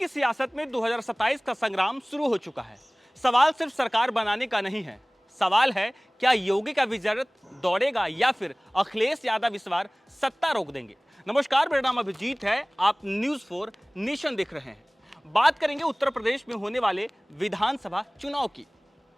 की सियासत में 2027 का संग्राम शुरू हो चुका है। सवाल सिर्फ सरकार बनाने का नहीं है, सवाल है क्या योगी का विजय रथ दौड़ेगा या फिर अखिलेश यादव इस बार सत्ता रोक देंगे। नमस्कार, मेरा नाम अभिजीत है, आप न्यूज़ 4 नेशन देख रहे हैं। बात करेंगे उत्तर प्रदेश में होने वाले विधानसभा चुनाव की।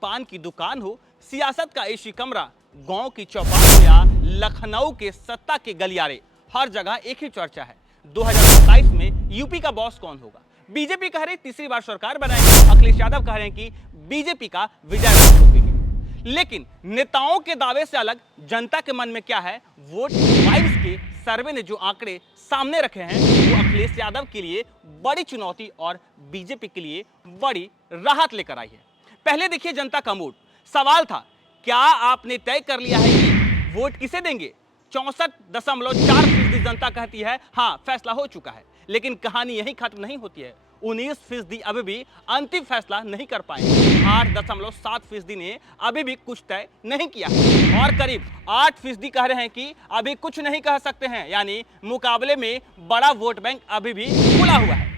पान की दुकान हो, सियासत का एसी कमरा, गांव की चौपाल या लखनऊ के सत्ता के गलियारे, हर जगह एक ही चर्चा है, 2027 में यूपी का बॉस कौन होगा। बीजेपी कह रही तीसरी बार सरकार बनाएंगे, अखिलेश यादव कह रहे हैं कि बीजेपी का विजय रथ रोकेंगे। लेकिन नेताओं के दावे से अलग जनता के मन में क्या है। वोट वाइब्स के सर्वे ने जो आंकड़े सामने रखे हैं वो अखिलेश यादव के लिए बड़ी चुनौती और बीजेपी के लिए बड़ी राहत लेकर आई है। पहले देखिए जनता का मूड। सवाल था, क्या आपने तय कर लिया है कि वोट किसे देंगे। 64.4% जनता कहती है हाँ, फैसला हो चुका है। लेकिन कहानी यही खत्म नहीं होती है। 19% अभी भी अंतिम फैसला नहीं कर पाए। 8.7% ने अभी भी कुछ तय नहीं किया है और करीब 8% कह रहे हैं कि अभी कुछ नहीं कह सकते हैं, यानी मुकाबले में बड़ा वोट बैंक अभी भी खुला हुआ है।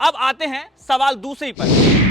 अब आते हैं सवाल दूसरी पर,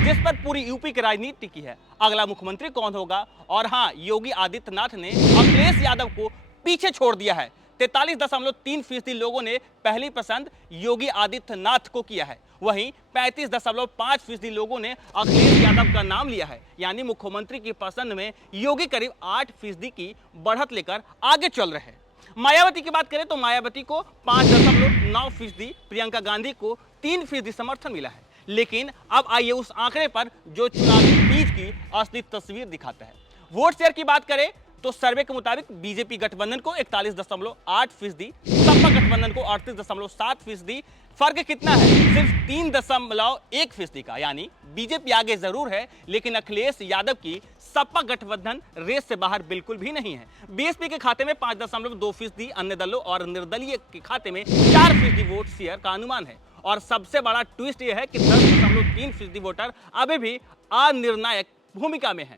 जिस पर पूरी यूपी की राजनीति की है। अगला मुख्यमंत्री कौन होगा। और हाँ, योगी आदित्यनाथ ने अखिलेश यादव को पीछे छोड़ दिया है। 43.3% लोगों ने पहली पसंद योगी आदित्यनाथ को किया है, वहीं 35.5% लोगों ने अखिलेश यादव का नाम लिया है। यानी मुख्यमंत्री की पसंद में योगी करीब 8% की बढ़त लेकर आगे चल रहे हैं। मायावती की बात करें तो मायावती को 5.9%, प्रियंका गांधी को 3% समर्थन मिला है। लेकिन अब आइए उस आंकड़े पर जो चुनावी पीच की असली तस्वीर दिखाता है। वोट शेयर की बात करें तो सर्वे के मुताबिक बीजेपी गठबंधन को 41.8%, सपा गठबंधन को 38.7%। फर्क कितना है, सिर्फ 3.1% का। यानी बीजेपी आगे जरूर है, लेकिन अखिलेश यादव की सपा गठबंधन रेस से बाहर बिल्कुल भी नहीं है। बीएसपी के खाते में 5.2%, अन्य दलों और निर्दलीय के खाते में 4% वोट शेयर का अनुमान है। और सबसे बड़ा ट्विस्ट यह है कि 10.3% वोटर अभी भी अनिर्णायक भूमिका में है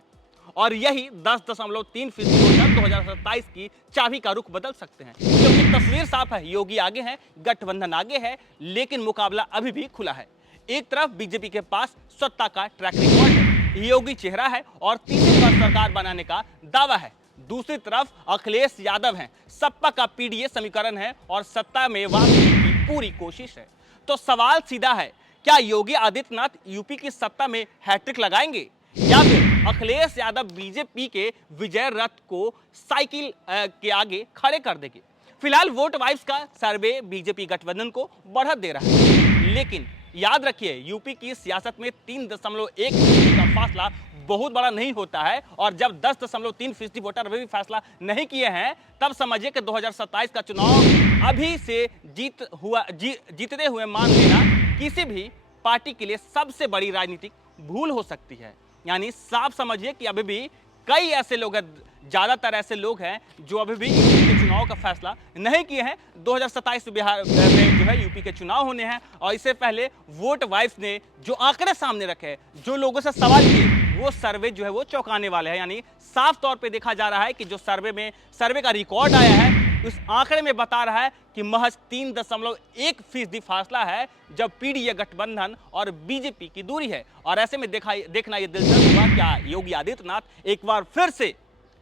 और यही 10.3% वोटर 2027 की चाबी का रुख बदल सकते हैं। क्योंकि तस्वीर साफ है, योगी आगे है, गठबंधन आगे है, लेकिन मुकाबला अभी भी खुला है। एक तरफ बीजेपी के पास सत्ता का ट्रैक रिकॉर्ड है, योगी चेहरा है और तीसरी बार सरकार बनाने का दावा है। दूसरी तरफ अखिलेश यादव हैं, सपा का पीडीए समीकरण है और सत्ता में वापसी की पूरी कोशिश है। तो सवाल सीधा है, क्या योगी आदित्यनाथ यूपी की सत्ता में हैट्रिक लगाएंगे या फिर अखिलेश यादव बीजेपी के विजय रथ को साइकिल के आगे खड़े कर देंगे। फिलहाल वोट वाइब्स का सर्वे बीजेपी गठबंधन को बढ़त दे रहा है, लेकिन याद रखिए यूपी की सियासत में 3.1% का फासला बहुत बड़ा नहीं होता है और जब 10.3% वोटर अभी भी फैसला नहीं किए हैं, तब समझिए कि 2027 का चुनाव अभी से जीतते हुए मान लेना किसी भी पार्टी के लिए सबसे बड़ी राजनीतिक भूल हो सकती है। यानी साफ समझिए कि अभी भी कई ऐसे लोग हैं, ज्यादातर ऐसे लोग हैं जो अभी भी यूपी के चुनाव का फैसला नहीं किए हैं। 2027 में बिहार में जो है यूपी के चुनाव होने हैं और इससे पहले वोट वाइब्स ने जो आंकड़े सामने रखे, जो लोगों से सवाल किए, वो सर्वे जो है वो चौंकाने वाले हैं। यानी साफ तौर पे देखा जा रहा है कि जो सर्वे का रिकॉर्ड आया है उस आंकड़े में बता रहा है कि महज 3.1% फासला है, जब पीडीए गठबंधन और बीजेपी की दूरी है। और ऐसे में देखना ये दिलचस्प होगा, क्या योगी आदित्यनाथ एक बार फिर से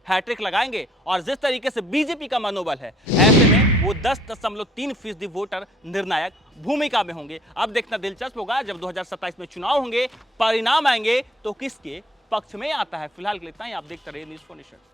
हैट्रिक लगाएंगे। और जिस तरीके से बीजेपी का मनोबल है, ऐसे में वो 10.3% वोटर निर्णायक भूमिका में होंगे। अब देखना दिलचस्प होगा जब 2027 में चुनाव होंगे, परिणाम आएंगे तो किसके पक्ष में आता है। फिलहाल के लिए इतना ही, आप देखते रहिए न्यूज़ 4 नेशन।